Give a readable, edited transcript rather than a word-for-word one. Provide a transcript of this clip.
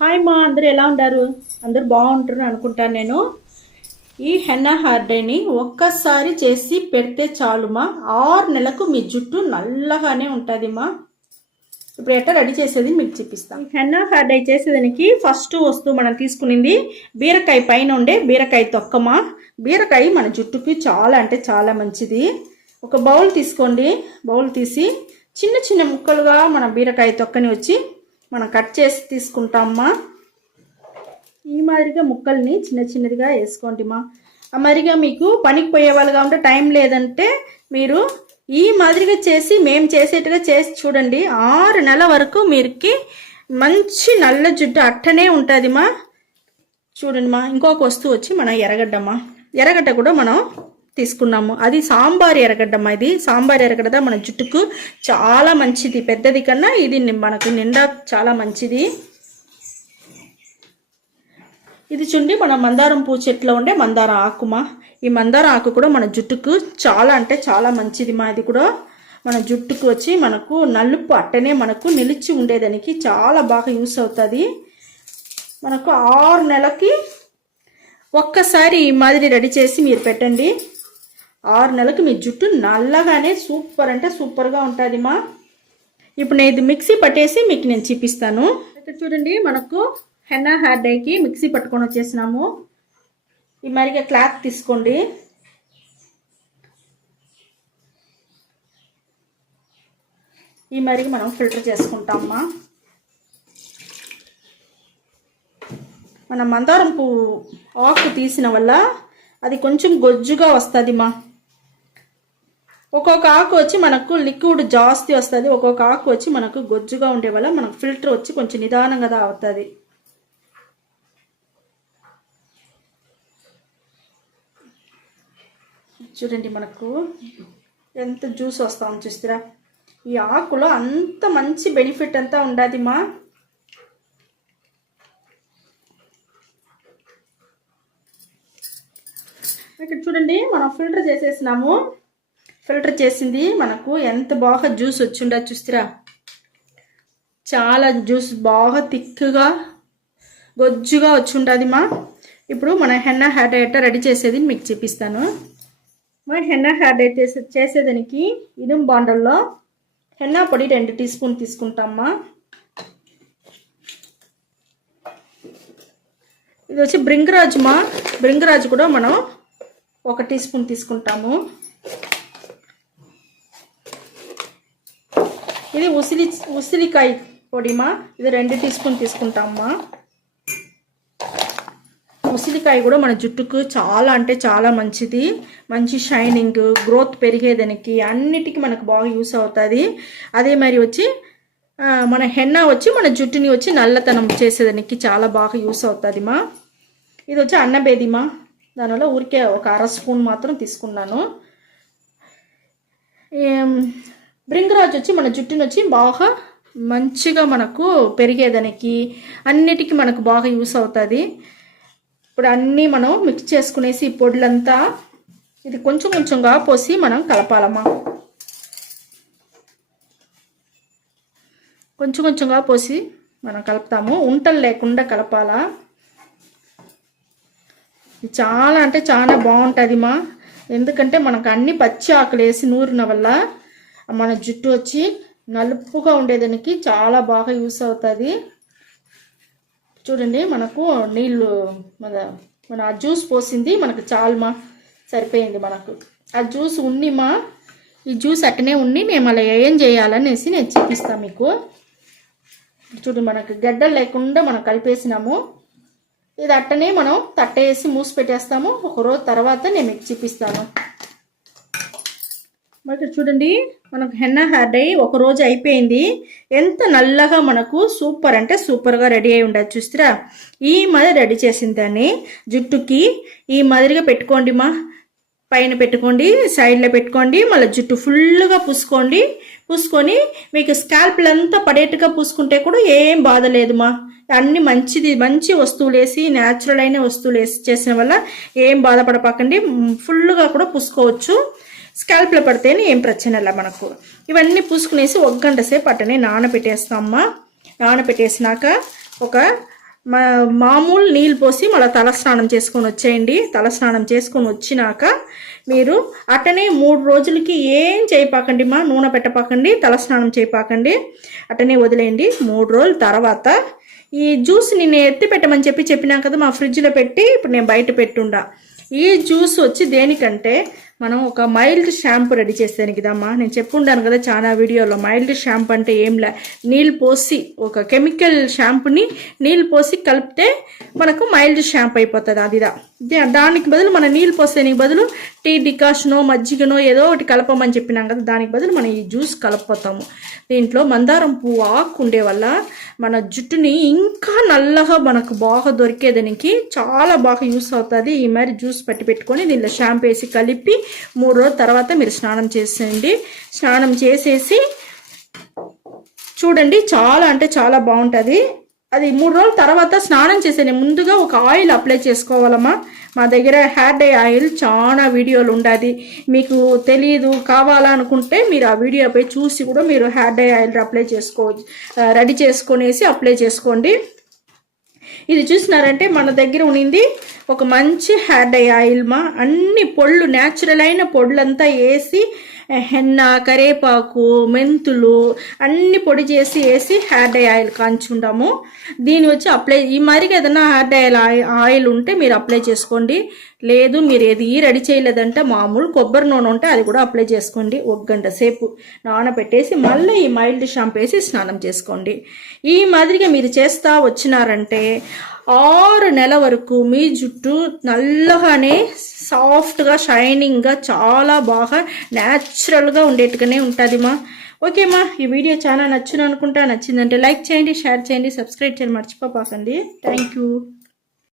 Hi మా అందరూ ఎలా ఉంటారు? అందరూ బాగుంటారు అనుకుంటాను నేను. ఈ హెన్నా హెయిర్ డైని ఒక్కసారి చేసి పెడితే చాలు మా, 6 నెలలకు మీ జుట్టు నల్లగానే ఉంటుంది మా. ఇప్పుడు ఎట్లా రెడీ చేసేది మీకు చూపిస్తాం. ఈ హెన్నా హెయిర్ డై చేసేదానికి ఫస్ట్ వస్తువు మనం తీసుకునింది బీరకాయ పైన ఉండే బీరకాయ తొక్కమా. బీరకాయ మన జుట్టుకి చాలా అంటే చాలా మంచిది. ఒక బౌల్ తీసుకోండి. బౌల్ తీసి చిన్న చిన్న ముక్కలుగా మన బీరకాయ తొక్కని వచ్చి మనం కట్ చేసి తీసుకుంటామా. ఈ మాదిరిగా ముక్కల్ని చిన్న చిన్నదిగా వేసుకోండి మా. మరిగా మీకు పనికి పోయే వాళ్ళుగా ఉంటే టైం లేదంటే మీరు ఈ మాదిరిగా చేసి మేము చేసేట్టుగా చేసి చూడండి. 6 నెలల వరకు మీరుకి మంచి నల్ల జుట్టు అట్టనే ఉంటుంది మా. చూడండి మా. ఇంకొక వస్తువు వచ్చి మన ఎర్రగడ్డమ్మా. ఎర్రగడ్డ కూడా మనం తీసుకున్నాము. అది సాంబార్ ఎర్రగడ్డమ్మా. ఇది సాంబార్ ఎర్రగడ్డ మన జుట్టుకు చాలా మంచిది. పెద్దది కన్నా ఇది మనకు నిండా చాలా మంచిది. ఇది చూడండి మన మందారం పూ చెట్లో ఉండే మందారం ఆకుమా. ఈ మందారం ఆకు కూడా మన జుట్టుకు చాలా అంటే చాలా మంచిది మా. ఇది కూడా మన జుట్టుకు వచ్చి మనకు నలుపు అట్టనే మనకు నిలిచి ఉండేదానికి చాలా బాగా యూస్ అవుతుంది. మనకు 6 నెలలకి ఒక్కసారి ఈ మాదిరి రెడీ చేసి మీరు పెట్టండి. 6 నెలలకు మీ జుట్టు నల్లగానే సూపర్ అంటే సూపర్గా ఉంటుంది మా. ఇప్పుడు నేను ఇది మిక్సీ పట్టేసి మీకు నేను చూపిస్తాను. ఇక్కడ చూడండి మనకు హెన్నా హెయిర్ డైకి మిక్సీ పట్టుకొని వచ్చేసినాము. ఈ మరిగా క్లాత్ తీసుకోండి. ఈ మరిగా మనం ఫిల్టర్ చేసుకుంటామా. మన మందారం పువ్వు ఆకు తీసిన వల్ల అది కొంచెం గొజ్జుగా వస్తుంది మా. ఒక్కొక్క ఆకు వచ్చి మనకు లిక్విడ్ జాస్తి వస్తుంది, ఒక్కొక్క ఆకు వచ్చి మనకు గొజ్జుగా ఉండే వల్ల మనకు ఫిల్టర్ వచ్చి కొంచెం నిదానంగా అవుతుంది. చూడండి మనకు ఎంత జ్యూస్ వస్తామో చూస్తారా. ఈ ఆకులో అంత మంచి బెనిఫిట్ అంతా ఉండదు మా. ఇక్కడ చూడండి మనం ఫిల్టర్ చేసేసినాము. ఫిల్టర్ చేసింది మనకు ఎంత బాగా జ్యూస్ వచ్చి ఉండదు చూస్తారా. చాలా జ్యూస్ బాగా థిక్గా గొజ్జుగా వచ్చి ఉంటుంది మా. ఇప్పుడు మన హెన్నా హెయిర్ డై రెడీ చేసేది మీకు చూపిస్తాను. మన హెన్నా హెయిర్ డై చేసేదానికి ఇనుము బాండల్లో హెన్నా పొడి 2 టీ స్పూన్ తీసుకుంటామా. ఇది వచ్చి బ్రింగరాజు మా. బ్రింగరాజు కూడా మనం 1 టీ స్పూన్ తీసుకుంటాము. ఇది ఉసిరికాయ పొడిమా. ఇది 2 టీ స్పూన్ తీసుకుంటామా. ఉసిరికాయ కూడా మన జుట్టుకు చాలా అంటే చాలా మంచిది. మంచి షైనింగ్ గ్రోత్ పెరిగేదానికి అన్నిటికీ మనకు బాగా యూస్ అవుతుంది. అదే మరి వచ్చి మన హెన్నా వచ్చి మన జుట్టుని వచ్చి నల్లతనం చేసేదానికి చాలా బాగా యూస్ అవుతుంది మా. ఇది వచ్చి అన్నబేదిమా. దానివల్ల ఊరికే ఒక 1/2 స్పూన్ మాత్రం తీసుకున్నాను. బ్రింగరాజ్ వచ్చి మన జుట్టుని వచ్చి బాగా మంచిగా మనకు పెరిగేదానికి అన్నిటికీ మనకు బాగా యూస్ అవుతుంది. ఇప్పుడు అన్నీ మనం మిక్స్ చేసుకునేసి ఈ పొడులంతా ఇది కొంచెం కొంచెంగా పోసి మనం కలపాలమ్మా. కొంచెం కొంచెంగా పోసి మనం కలుపుతాము. ఉంటలు లేకుండా కలపాలా. చాలా అంటే చాలా బాగుంటుంది మా. ఎందుకంటే మనకు అన్ని పచ్చి ఆకులు వేసి నూరిన వల్ల మన జుట్టు వచ్చి నలుపుగా ఉండేదానికి చాలా బాగా యూస్ అవుతుంది. చూడండి మనకు నీళ్ళు మన ఆ జ్యూస్ పోసింది మనకు చాలుమా, సరిపోయింది మనకు. ఆ జ్యూస్ ఉన్నిమా. ఈ జ్యూస్ అట్టనే ఉన్ని మేము అలా ఏం చేయాలనేసి నేను చూపిస్తాను మీకు. చూడండి మనకు గడ్డలు లేకుండా మనం కలిపేసినాము. ఇది అట్టనే మనం తట్టేసి మూసి పెట్టేస్తాము. 1 రోజు తర్వాత నేను మీకు చూపిస్తాను. మరి చూడండి మనకు హెన్నా హెయిర్ డై 1 రోజు అయిపోయింది. ఎంత నల్లగా మనకు సూపర్ అంటే సూపర్గా రెడీ అయి ఉండదు చూస్తారా. ఈ మాదిరి రెడీ చేసిన దాన్ని జుట్టుకి ఈ మాదిరిగా పెట్టుకోండి మా. పైన పెట్టుకోండి, సైడ్లో పెట్టుకోండి, మళ్ళీ జుట్టు ఫుల్గా పూసుకొని మీకు స్కాల్ప్లు అంతా పడేట్టుగా పూసుకుంటే కూడా ఏం బాధ లేదు మా. అన్ని మంచి వస్తువులు వేసి న్యాచురల్ అయిన వస్తువులు వేసి చేసిన వల్ల ఏం బాధపడపాకండి. ఫుల్గా కూడా పూసుకోవచ్చు. స్కాల్ప్లో పడితేనే ఏం ప్రశ్నలా మనకు. ఇవన్నీ పూసుకునేసి 1 గంట సేపు అట్టనే నానబెట్టేస్తామమ్మా. నానబెట్టేసినాక ఒక మామూలు నీళ్ళు పోసి మళ్ళీ తలస్నానం చేసుకొని వచ్చేయండి. తలస్నానం చేసుకొని వచ్చినాక మీరు అట్టనే 3 రోజులకి ఏం చేయపాకండి నూనె పెట్టపాకండి, తలస్నానం చేయపాకండి, అట్టనే వదిలేయండి. 3 రోజుల తర్వాత ఈ జ్యూస్ నేను ఎత్తి పెట్టమని చెప్పినాం కదా, మా ఫ్రిడ్జ్లో పెట్టి ఇప్పుడు నేను బయట పెట్టుండా. ఈ జ్యూస్ వచ్చి దేనికంటే మనం ఒక మైల్డ్ షాంపూ రెడీ చేసేదానికి కదమ్మా. నేను చెప్పుండాను కదా చాలా వీడియోలో, మైల్డ్ షాంపూ అంటే ఏంలే, నీళ్ళు పోసి ఒక కెమికల్ షాంపూని నీళ్ళు పోసి కలిపితే మనకు మైల్డ్ షాంపూ అయిపోతుంది. అదిదా దానికి బదులు మన నీళ్ళు పోసేదానికి బదులు టీ డికాషనో మజ్జిగనో ఏదో ఒకటి కలపమని చెప్పినాం కదా, దానికి బదులు మనం ఈ జ్యూస్ కలపపోతాము. దీంట్లో మందారం పువ్వు ఆకు ఉండే వల్ల మన జుట్టుని ఇంకా నల్లగా మనకు బాగా దొరికేదానికి చాలా బాగా యూస్ అవుతుంది. ఈ మరి జ్యూస్ పెట్టుకొని దీనిలో షాంపూ వేసి కలిపి 3 రోజుల తర్వాత మీరు స్నానం చేసేయండి. స్నానం చేసేసి చూడండి, చాలా అంటే చాలా బాగుంటుంది. అది 3 రోజుల తర్వాత స్నానం చేసేది ముందుగా ఒక ఆయిల్ అప్లై చేసుకోవాలమ్మా. మా దగ్గర హెయిర్ డై ఆయిల్ చాలా వీడియోలు ఉండాది, మీకు తెలియదు కావాలనుకుంటే మీరు ఆ వీడియోపై చూసి కూడా మీరు హెయిర్ డై ఆయిల్ రెడీ చేసుకొనేసి అప్లై చేసుకోండి. ఇది చూసినారంటే మన దగ్గర ఉన్నింది ఒక మంచి హెయిర్ డై ఆయిల్ అన్ని పొళ్ళు న్యాచురల్ అయిన పొళ్ళంతా వేసి హెన్న, కరేపాకు, మెంతులు అన్ని పొడి చేసి వేసి హెయిర్ డై ఆయిల్ కాంచుకుంటాము. దీని వచ్చి అప్లై ఈ మరికి ఏదైనా హెయిర్ డై ఆయిల్ ఉంటే మీరు అప్లై చేసుకోండి. లేదు మీరు ఏది రెడీ చేయలేదంటే మామూలు కొబ్బరి నూనె ఉంటే అది కూడా అప్లై చేసుకోండి. 1 గంట సేపు నానబెట్టేసి మళ్ళీ ఈ మైల్డ్ షాంపూ వేసి స్నానం చేసుకోండి. ఈ మాదిరిగా మీరు చేస్తా వచ్చినారంటే 6 నెలల వరకు మీ జుట్టు నల్లగానే సాఫ్ట్గా షైనింగ్గా చాలా బాగా న్యాచురల్గా ఉండేట్టుగానే ఉంటుందిమా. ఓకేమా, ఈ వీడియో చాలా నచ్చిందంటే లైక్ చేయండి, షేర్ చేయండి, సబ్స్క్రైబ్ చేయండి మర్చిపోకండి. Thank you.